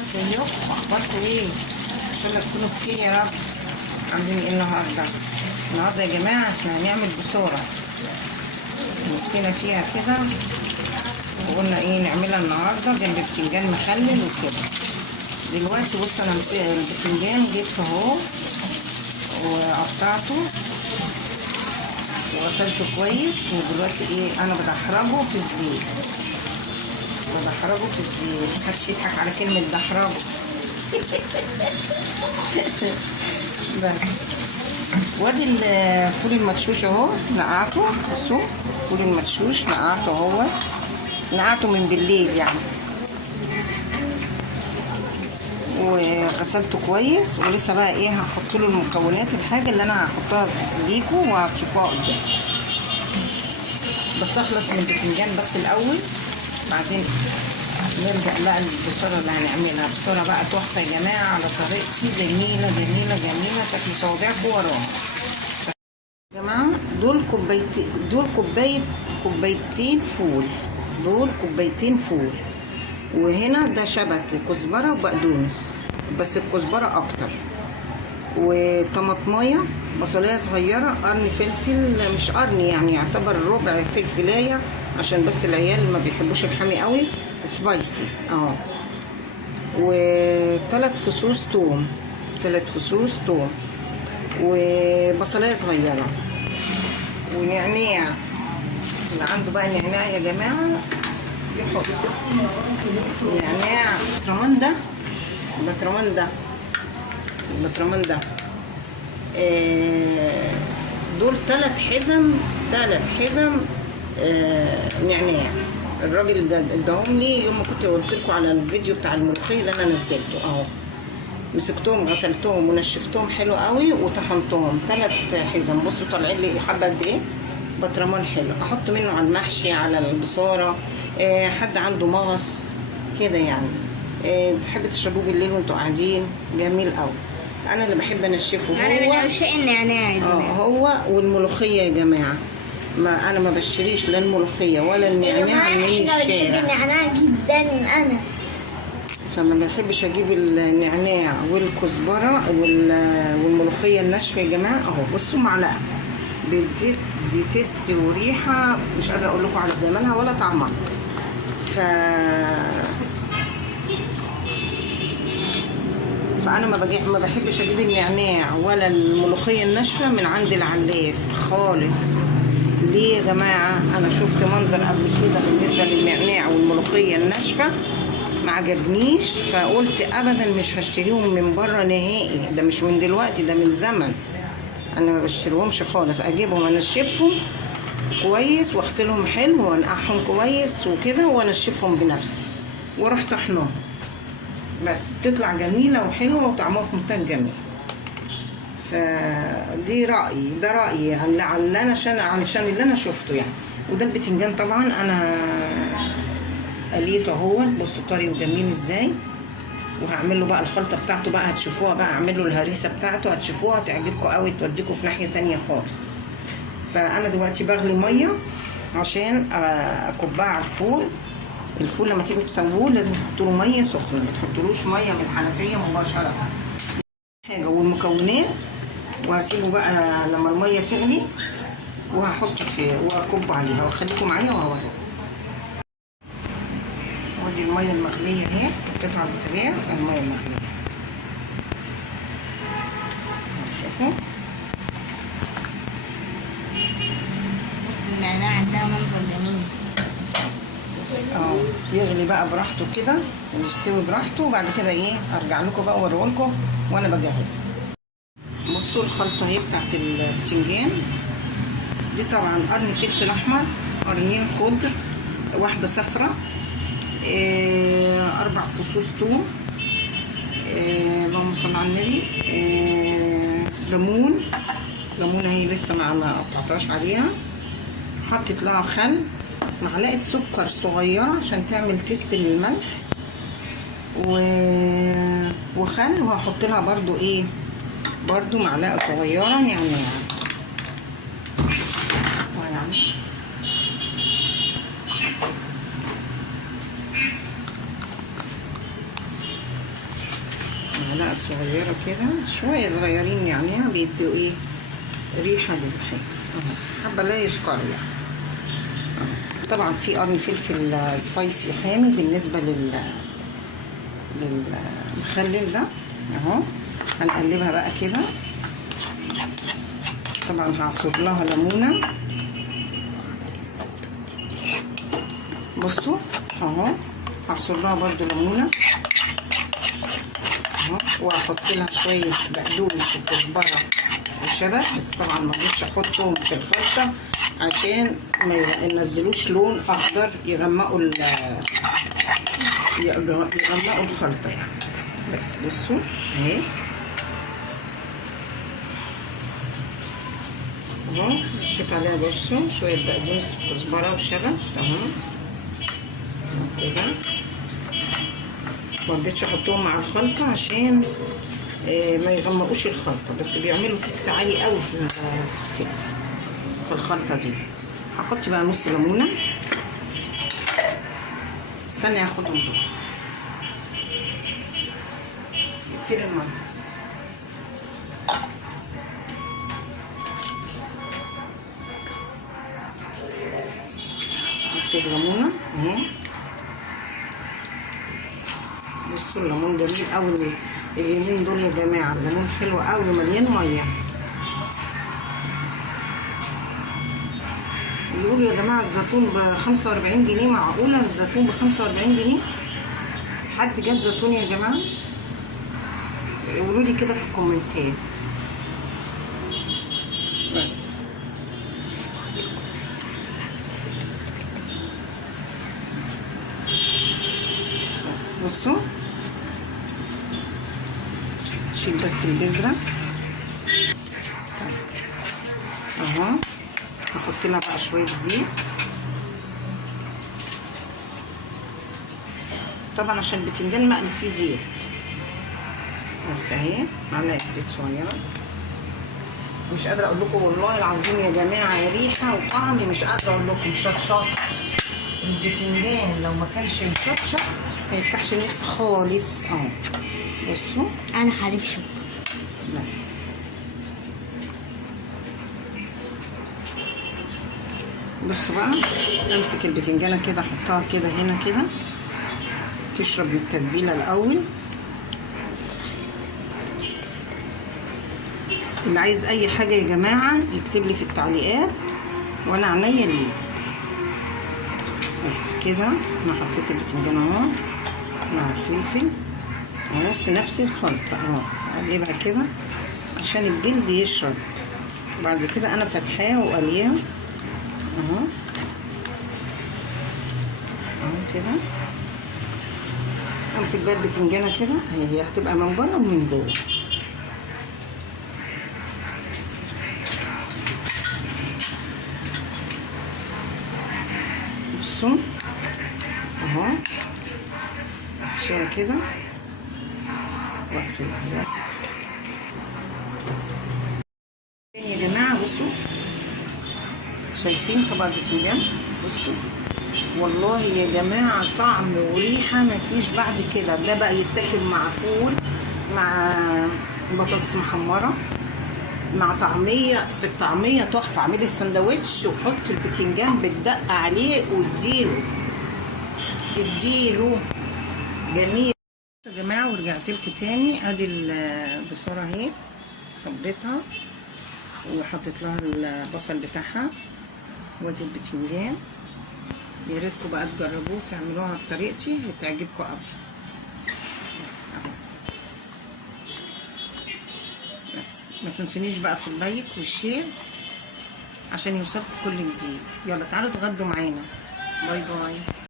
ازيكم؟ اخباركم ايه؟ ان شاء الله تكونوا بخير يا رب. عاملين ايه النهارده؟ النهارده يا جماعه احنا هنعمل بصوره نفسنا فيها كده، وقلنا ايه نعملها النهارده جنب بتنجان مخلل وكده. دلوقتي بص انا البتنجان جبته اهو وقطعته وغسلته كويس، ودلوقتي ايه انا بدحرجه في الزيت. بدحرجه في الزيت، محدش يضحك على كلمه دحرجه. بس وادي الفول المدشوش اهو نقعته. بصوا الفول المدشوش نقعته اهو، نقعته من بالليل يعني، وغسلته كويس. ولسه بقى ايه هحط له المكونات، الحاجه اللي انا هحطها ليكوا وهتشوفوها قدام. بس اخلص من البتنجان بس الاول، بعدين نبدأ بقى البصارة اللي هنعملها. بصارة بقى تحفة يا جماعة على طريقتي، جميلة جميلة جميلة، تاكلوا صوابعكم وراها. يا جماعة دول كوبايتين فول، دول كوبايتين فول. وهنا ده شبت وكزبرة وبقدونس، بس الكزبرة أكتر، وطماطماية، بصلاية صغيرة، قرن فلفل، مش قرن يعني يعتبر ربع فلفلاية عشان بس العيال ما بيحبوش الحامي قوي، سبايسي اهو. وثلاث فصوص توم، وبصلايه صغيره، ونعناع. اللي عنده بقى نعناع يا جماعه يحط نعناع. بترمندا دول ثلاث حزم نعناع. الراجل ده اداهم لي يوم ما كنت قلت لكم على الفيديو بتاع الملوخيه اللي انا نزلته اهو. مسكتهم غسلتهم ونشفتهم حلو قوي وطحنتهم 3 حزم. بصوا طالعين لي حبه قد ايه بطرمان حلو، احط منه على المحشي، على البصاره، حد عنده مغص كده يعني، تحب تشربوه بالليل وانتوا قاعدين، جميل قوي. انا اللي بحب انشفه هو، انا من عشاق النعناع هو والملوخيه يا جماعه. ما انا ما بشتريش لا الملوخيه ولا النعناع من الشارع. بحب النعناع جدا انا، فما بحبش اجيب النعناع والكزبره والملوخيه الناشفه يا جماعه اهو. بصوا معلقه دي تيست وريحه مش قادره اقول لكم على جمالها ولا طعمها. فانا ما بحبش اجيب النعناع ولا الملوخيه الناشفه من عند العلاف خالص. ليه يا جماعه؟ انا شفت منظر قبل كده بالنسبه للنعناع والملوخيه الناشفه ما عجبنيش، فقلت ابدا مش هشتريهم من بره نهائي. ده مش من دلوقتي، ده من زمن. انا ما بشتريهمش خالص، اجيبهم انشفهم كويس واغسلهم حلو وانقعهم كويس وكده وانشفهم بنفسي واروح طحنهم، بس بتطلع جميله وحلوه وطعمها في منتهى الجمال. فدي رايي، ده رايي يعني علشان اللي انا شفته يعني. وده البتنجان طبعا انا قليته اهو، بصوا طري وجميل ازاي. وهعمل له بقى الخلطه بتاعته بقى، هتشوفوها بقى، اعمل له الهريسه بتاعته هتشوفوها تعجبكم قوي، توديكم في ناحيه تانية خالص. فانا دلوقتي بغلي ميه عشان اكبها على الفول لما تيجوا تسووه لازم تحطوا له ميه سخنه، ما تحطولوش ميه من الحنفيه مباشره حاجه. والمكونات وهسيبه بقى لما الميه تغلي، وهحط واكب عليها، وخليكم معايا وهوريكم. ودي الميه المغليه اهي، قطع البوتاجاز الميه المغليه. شوفوا بص النعناع عندها منظر جميل. يغلي بقى براحته كده ويستوي براحته، وبعد كده ايه ارجع لكم بقى واوريهولكم وانا بجهزها. بصوا الخلطه اهي بتاعت البتنجان دي. طبعا قرن فلفل احمر، قرنين خضر، واحده صفرة، 4 فصوص توم، اللهم صل على النبي، ليمونه اهي لسه ما قطعتهاش عليها. حطيت لها خل، معلقه سكر صغيره عشان تعمل تيست للملح، وخل. وهحط لها برضو معلقه صغيره نعناع معلقة صغيرة كده، شوية صغيرين يعني بيدوا ايه ريحة للحاجة اهو، حبة لا يذكروا يعني اهو. طبعا في قرن فلفل سبايسي حامي بالنسبة للمخلل ده اهو. هنقلبها بقى كده. طبعا هعصر لها ليمونة، بصوا اهو، هعصر لها برضو ليمونة اهو، وهحط لها شوية بقدونس وكزبرة وشبت، بس طبعا ما رضيتش احطهم في الخلطة عشان ما ينزلوش لون اخضر يغمقوا الخلطة يعني. بس بصوا اهي اهو، مشيت عليها بصوا شوية بقدونس وكزبرة وشبت اهو كده. مرضتش احطهم مع الخلطة عشان ما يغمقوش الخلطة، بس بيعملوا تيست عالي قوي في الخلطة دي. هحط بقى نص ليمونة، استني هاخدهم دول في المية. عصير ليمونة اهي، بصوا الليمون جميل قوي اليومين دول يا جماعه، الليمون حلو قوي ومليان ميه. بيقولوا يا جماعه الزيتون ب 45 جنيه، معقوله الزيتون ب 45 جنيه؟ حد جاب زيتون يا جماعه؟ قولوا لي كده في الكومنتات. بس بصوا شيل بس البذرة اهو. هحط لها بقى شوية زيت طبعا عشان البتنجان مقلي فيه زيت، بس اهي معلقة زيت صغيرة. مش قادرة اقول لكم والله العظيم يا جماعة ريحة وطعم مش قادرة اقول لكم. شطشط البتنجان لو ما كانش مشطشط ما يفتحش النفس خالص اهو. بصوا انا حريف شطة. بس بصوا بقى، امسك البتنجانه كده احطها كده هنا كده تشرب من التتبيله الاول. اللي عايز اي حاجه يا جماعه يكتب لي في التعليقات وانا عينيا ليه. بس كده انا حطيت البتنجان اهو مع الفلفل اهو في نفس الخلطه اهو. اقلبها كده عشان الجلد يشرب. بعد كده انا فاتحاه وقلياه اهو اهو كده. امسك بقى البتنجانه كده هي هتبقى من بره ومن جوه. بصوا اهو شويه كده واقفل عليها يا جماعه. بصوا شايفين طبق البتنجان؟ بصوا والله يا جماعه طعم وريحه مفيش بعد كده. ده بقى يتاكل مع فول، مع بطاطس محمره، مع طعميه. في الطعميه تحفه. اعملي السندوتش وحط البتنجان بالدقه عليه واديله جميل يا جماعه. ورجعت لكم تاني. ادي البصاره اهي صبيتها وحطيت لها البصل بتاعها، وادي البتنجان. يا ريتكم بقى تجربوه تعملوها بطريقتي هتعجبكم قوي. بس اهو. بس ما تنسونيش بقى في اللايك والشير عشان يوصلكم كل جديد. يلا تعالوا اتغدوا معانا. باي باي.